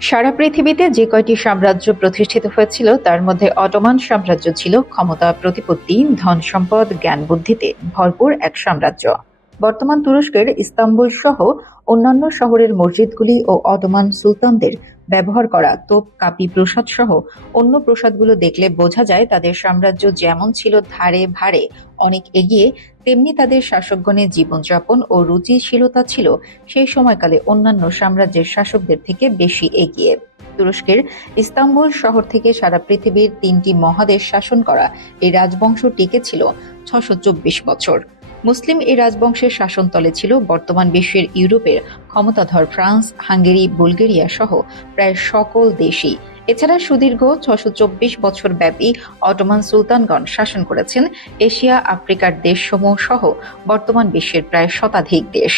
সারা পৃথিবীতে যে কয়টি সাম্রাজ্য প্রতিষ্ঠিত হয়েছিল তার মধ্যে অটোমান সাম্রাজ্য ছিল ক্ষমতা, প্রতিপত্তি, ধন সম্পদ, জ্ঞান বুদ্ধিতে ভরপুর এক সাম্রাজ্য। বর্তমান তুরস্কের ইস্তাম্বুল সহ অন্যান্য শহরের মসজিদগুলি ও অটোমান সুলতানদের ব্যবহার করা তোপকাপি প্রাসাদ সহ অন্য প্রাসাদগুলো দেখলে বোঝা যায় তাদের সাম্রাজ্য যেমন ছিল ধারে ভারে অনেক এগিয়ে, তেমনি তাদের শাসকগণের জীবনযাপন ও রুচিশীলতা ছিল সেই সময়কালে অন্যান্য সাম্রাজ্যের শাসকদের থেকে বেশি এগিয়ে। তুরস্কের ইস্তাম্বুল শহর থেকে সারা পৃথিবীর ৩টি মহাদেশ শাসন করা এই রাজবংশ টিকেছিল ৬২৪ বছর। মুসলিম এই রাজবংশের শাসনতলে ছিল বর্তমান বিশ্বের ইউরোপের ক্ষমতাধর ফ্রান্স, হাঙ্গেরি, বুলগেরিয়া সহ প্রায় সকল দেশই। এছাড়া সুদীর্ঘ ৬২৪ বছর ব্যাপী অটোমান সুলতানগণ শাসন করেছেন এশিয়া, আফ্রিকার দেশসমূহ সহ বর্তমান বিশ্বের প্রায় শতাধিক দেশ।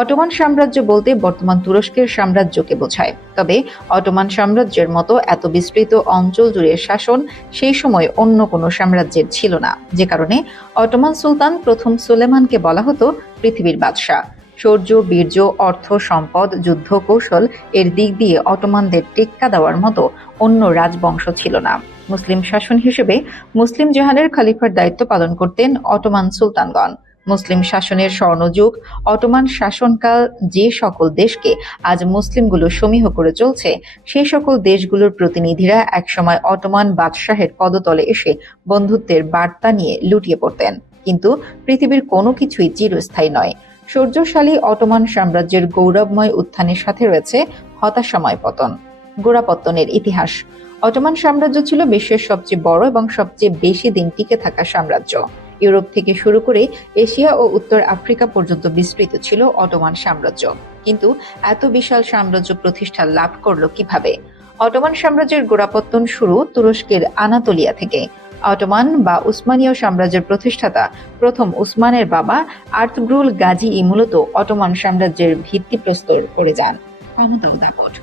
অটোমান সাম্রাজ্য বলতে বর্তমান তুরস্কের সাম্রাজ্যকে বোঝায়। তবে অটোমান সাম্রাজ্যের মতো এত বিস্তৃত অঞ্চল জুড়ে শাসন সেই সময় অন্য কোনো সাম্রাজ্যের ছিল না, যে কারণে অটোমান সুলতান প্রথম সুলেমানকে বলা হতো পৃথিবীর বাদশাহ। শৌর্য, বীর্য, অর্থ সম্পদ, যুদ্ধ কৌশল এর দিক দিয়ে অটোমানদের টেক্কা দেওয়ার মতো অন্য রাজবংশ ছিল না। মুসলিম শাসন হিসেবে মুসলিম জাহানের খলিফার দায়িত্ব পালন করতেন অটোমান সুলতানগণ। মুসলিম শাসনের স্বর্ণযুগ, অটোমান শাসনকাল যে সকল দেশকে আজ মুসলিমগুলো সমীহ করে চলছে, সেই সকল দেশগুলোর প্রতিনিধিরা একসময় অটোমান বাদশাহের পদতলে এসে বন্ধুত্বের বার্তা নিয়ে লুটিয়ে পড়তেন। কিন্তু পৃথিবীর কোনো কিছুই চিরস্থায়ী নয়। শৌর্যশালী অটোমান সাম্রাজ্যের গৌরবময় উত্থানের সাথে রয়েছে হতাশাময় পতন, গোড়াপত্তনের ইতিহাস। অটোমান সাম্রাজ্য ছিল বিশ্বের সবচেয়ে বড় এবং সবচেয়ে বেশি দিন টিকে থাকা সাম্রাজ্য। ইউরোপ থেকে শুরু করে এশিয়া ও উত্তর আফ্রিকা পর্যন্ত বিস্তৃত ছিল অটোমান সাম্রাজ্য। কিন্তু এত বিশাল সাম্রাজ্য প্রতিষ্ঠা লাভ করলো কিভাবে? অটোমান সাম্রাজ্যের গোড়াপত্তন শুরু তুরস্কের আনাতোলিয়া থেকে। অটোমান বা উসমানীয় সাম্রাজ্যের প্রতিষ্ঠাতা প্রথম উসমানের বাবা আর্তুগ্রুল গাজী মূলত অটোমান সাম্রাজ্যের ভিত্তিপ্রস্তর করে যান। ক্ষমতা ও দাপট।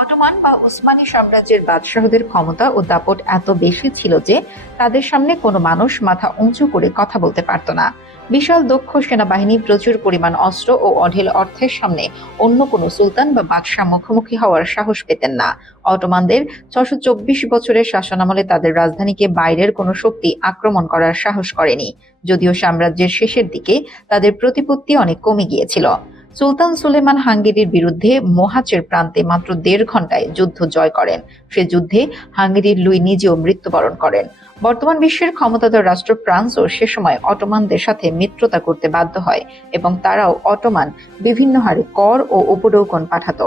অটোমান বা উসমানী সাম্রাজ্যের বাদশাহদের ক্ষমতা ও দাপট এত বেশি ছিল যে তাদের সামনে কোনো মানুষ মাথা উঁচু করে কথা বলতে পারত না। বিশাল দক্ষ সেনাবাহিনী, প্রচুর পরিমাণ অস্ত্র ও অঢেল অর্থের সামনে অন্য কোনো সুলতান বা বাদশাহ মুখোমুখি হওয়ার সাহস পেতেন না। অটোমানদের ৬২৪ বছরের শাসনামলে তাদের রাজধানীকে বাইরের কোনো শক্তি আক্রমণ করার সাহস করেনি, যদিও সাম্রাজ্যের শেষের দিকে তাদের প্রতিপত্তি অনেক কমে গিয়েছিল। সুলতান সুলেমান হাঙ্গেরির বিরুদ্ধে মোহাচের প্রান্তে মাত্র ১.৫ ঘন্টায় যুদ্ধ জয় করেন। সে যুদ্ধে হাঙ্গেরির লুই নিজেও মৃত্যুবরণ করেন। বর্তমান বিশ্বের ক্ষমতাধর রাষ্ট্র ফ্রান্সও সে সময় অটোমানদের সাথে মিত্রতা করতে বাধ্য হয় এবং তারাও অটোমান বিভিন্ন হারে কর ও উপঢৌকন পাঠাত।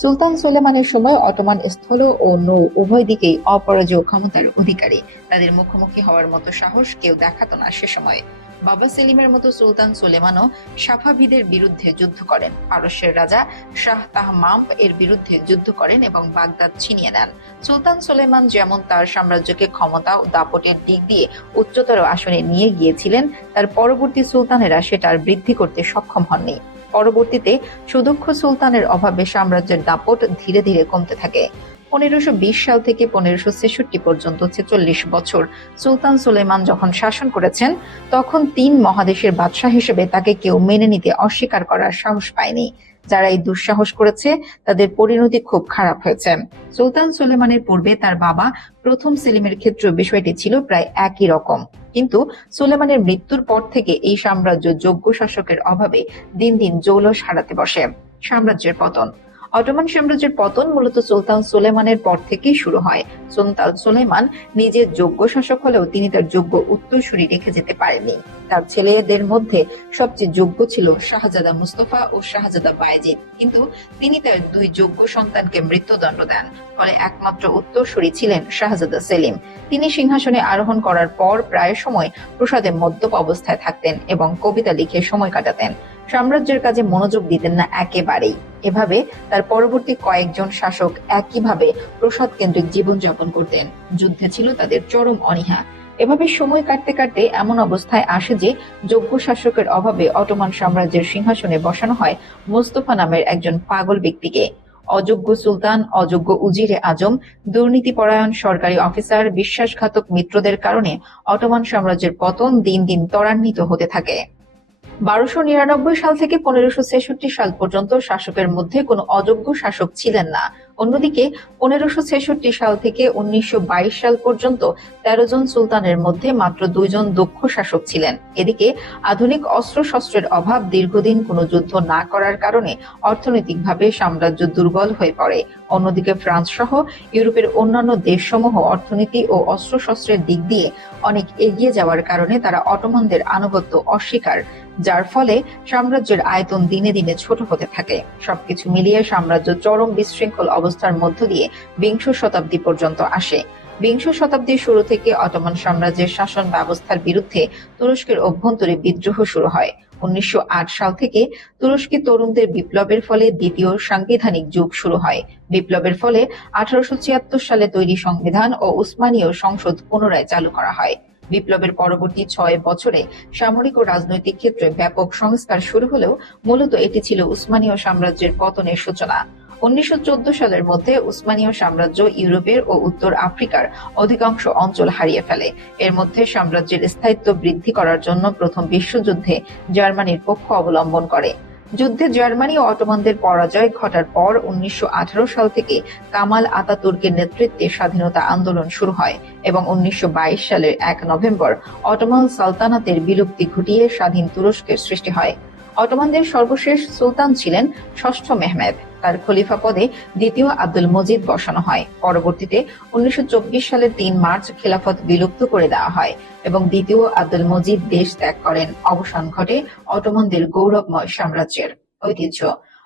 সুলতান সুলেমানের সময় অটোমান স্থল ও নৌ উভয় দিকেই অপরাজেয় ক্ষমতার অধিকারী। তাদের মুখোমুখি হওয়ার মতো সাহস কেউ দেখাতো না সে সময়। বাবা সেলিমের মতো সুলতান সুলেমানও সাফাভিদের বিরুদ্ধে যুদ্ধ করেন, পারস্যের রাজা শাহ তাহমাম্প এর বিরুদ্ধে যুদ্ধ করেন এবং বাগদাদ ছিনিয়ে নেন। সুলতান সুলেমান যেমন তার সাম্রাজ্যকে ক্ষমতা ও দাপটের দিক দিয়ে উচ্চতর আসনে নিয়ে গিয়েছিলেন, তার পরবর্তী সুলতানেরা সেটার বৃদ্ধি করতে সক্ষম হননি। পরবর্তীতে সুদক্ষ সুলতানের অভাবে সাম্রাজ্যের দাপট ধীরে ধীরে কমতে থাকে। ১৫২০ সাল থেকে ১৫৬৬ পর্যন্ত ৪৬ বছর সুলতান সুলেমান যখন শাসন করেছেন, তখন ৩ মহাদেশের বাদশাহ হিসেবে তাকে কেউ মেনে নিতে অস্বীকার করার সাহস পায়নি। যারা এই দুঃসাহস করেছে তাদের পরিণতি খুব খারাপ হয়েছে। সুলতান সুলেমানের পূর্বে তার বাবা প্রথম সেলিমের ক্ষেত্রে বিষয়টি ছিল প্রায় একই রকম। কিন্তু সুলেমানের মৃত্যুর পর থেকে এই সাম্রাজ্য যোগ্য শাসকের অভাবে দিন দিন জৌলস হারাতে বসে। সাম্রাজ্যের পতন। অটোমান সাম্রাজ্যের পতন মূলত সুলতান সুলেমানের পর থেকেই শুরু হয়। সুলতান সুলেমান নিজে যোগ্য শাসক হলেও তিনি তার যোগ্য উত্তরসূরি রেখে যেতে পারেননি। তার ছেলেদের মধ্যে সবচেয়ে যোগ্য ছিল শাহজাদা মুস্তফা ও শাহজাদা বায়েজিদ, কিন্তু তিনি তার ২ যোগ্য সন্তানকে মৃত্যুদণ্ড দেন। ফলে একমাত্র উত্তরসূরি ছিলেন শাহজাদা সেলিম। তিনি সিংহাসনে আরোহণ করার পর প্রায় সময় প্রসাদে মদ্যপ অবস্থায় থাকতেন এবং কবিতা লিখে সময় কাটাতেন। সাম্রাজ্যের কাজে মনোযোগ দিতেন না একেবারেই। এভাবে তার পরবর্তী কয়েকজন শাসক একইভাবে প্রসাদ কেন্দ্রিক জীবনযাপন করতেন। যুদ্ধে ছিল তাদের চরম অনীহা। এভাবে সময় কাটতে কাটতে এমন অবস্থায় আসে যে যোগ্য শাসকের অভাবে অটোমান সাম্রাজ্যের সিংহাসনে বসানো হয় মোস্তফা নামের একজন পাগল ব্যক্তিকে। অযোগ্য সুলতান, অযোগ্য উজিরে আজম, দুর্নীতিপরায়ণ সরকারি অফিসার, বিশ্বাসঘাতক মিত্রদের কারণে অটোমান সাম্রাজ্যের পতন দিন দিন ত্বরান্বিত হতে থাকে। ১২৯৯ সাল থেকে ১৫৬৬ সাল পর্যন্ত শাসকের মধ্যে কোনো অযোগ্য শাসক ছিলেন না। অন্যদিকে 1566 সাল থেকে 1922 সাল পর্যন্ত 13 জন সুলতানের মধ্যে মাত্র 2 জন দক্ষ শাসক ছিলেন। এদিকে আধুনিক অস্ত্রশস্ত্রের অভাব, দীর্ঘদিন কোনো যুদ্ধ না করার কারণে অর্থনৈতিকভাবে সাম্রাজ্য দুর্বল হয়ে পড়ে। অন্যদিকে ফ্রান্স সহ ইউরোপের অন্যান্য দেশসমূহ অর্থনীতি ও অস্ত্রশস্ত্রের দিক দিয়ে অনেক এগিয়ে যাওয়ার কারণে তারা অটোমানদের আনুগত্য অস্বীকার, যার ফলে সাম্রাজ্যের আয়তন দিনে দিনে ছোট হতে থাকে। সবকিছু মিলিয়ে সাম্রাজ্য চরম বিশৃঙ্খল অবস্থার মধ্য দিয়ে বিংশ শতাব্দী পর্যন্ত আসে। বিংশ শতাব্দীর শুরু থেকে অটোমান সাম্রাজ্যের শাসন ব্যবস্থার বিরুদ্ধে তুরস্কের অভ্যন্তরে বিদ্রোহ শুরু হয়। 1908 সাল থেকে তুরস্কে তরুণদের বিপ্লবের ফলে দ্বিতীয় সাংবিধানিক যুগ শুরু হয়। বিপ্লবের ফলে 1876 সালে তৈরি সংবিধান ও উসমানীয় সংসদ পুনরায় চালু করা হয়। বিপ্লবের পরবর্তী 6 বছরে সামরিক ও রাজনৈতিক ক্ষেত্রে ব্যাপক সংস্কার শুরু হলেও মূলত এটি ছিল উসমানীয় সাম্রাজ্যের পতনের সূচনা। 1914 সালের মধ্যে উসমানীয় সাম্রাজ্য ইউরোপের ও উত্তর আফ্রিকার অধিকাংশ অঞ্চল হারিয়ে ফেলে। এর মধ্যে সাম্রাজ্যের স্থায়িত্ব বৃদ্ধি করার জন্য প্রথম বিশ্বযুদ্ধে জার্মানির পক্ষ অবলম্বন করে। যুদ্ধে জার্মানি ও অটোমানদের পরাজয় ঘটার পর 1918 সাল থেকে কামাল আতাতুর্কের নেতৃত্বে স্বাধীনতা আন্দোলন শুরু হয় এবং 1922 সালের 1 নভেম্বর অটোমান সালতানাতের বিলুপ্তি ঘটিয়ে স্বাধীন তুরস্কের সৃষ্টি হয়। অটোমানদের সর্বশেষ সুলতান ছিলেন ষষ্ঠ মেহমেদ। তার খলিফা পদে দ্বিতীয় আব্দুল মজিদ বসানো হয়। পরবর্তীতে 1924 সালের 3 মার্চ খেলাফত বিলুপ্ত করে দেওয়া হয় এবং দ্বিতীয় আব্দুল মজিদ দেশ ত্যাগ করেন। অবসান ঘটে অটোমানদের গৌরবময় সাম্রাজ্যের। ঐতিহ্য